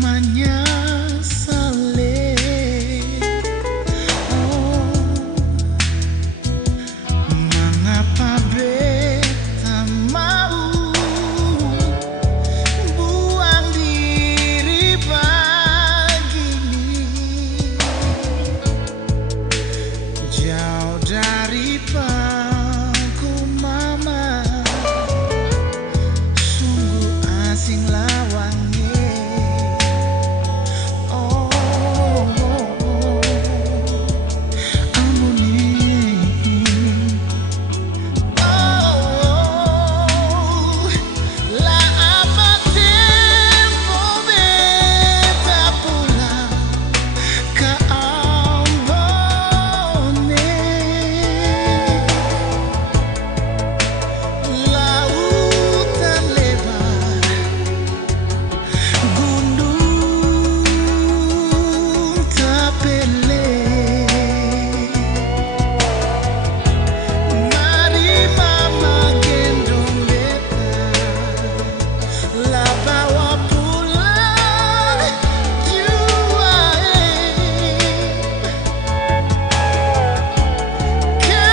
menyesali. Oh, mengapa beta mau buang diri begini, jauh dari bangku mama, sungguh asing lawannya. Oh, ampuni. Oh, lah apa tempo beta pulang ke Ambon. Lautan lebar, gunung tapele. Mari mama gendong beta, lah bawa pulang jua ke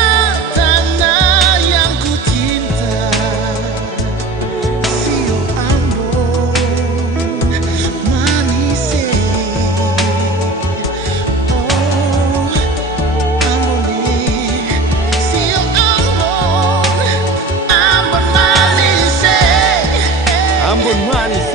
tanah yang ku cinta, Sio Ambon manis. Oh, ampuni. Sio Ambon, Ambon manis. Ambon manis,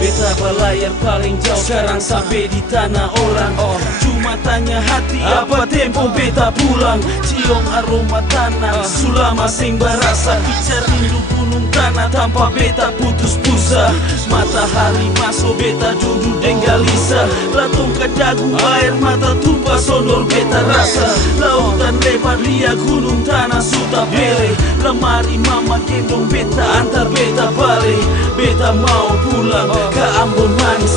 beta berlayar paling jauh sekarang sampai di tanah orang. Cuma tanya hati apa tempo beta pulang. Cium aroma tanah, sulama sing berasa. Bicara rindu gunung tanah tanpa beta putus pusa. Matahari masuk beta duduk denggalisa. Latung ke dagu air mata tumpah sondor beta rasa. Lautan lebar liat gunung tanah sudah pele. Lemari mama gendong beta antar beta balik. Beta mau pulang ke Ambon manis.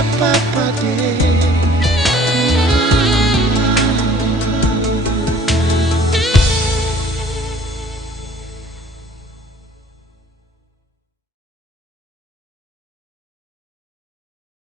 dapat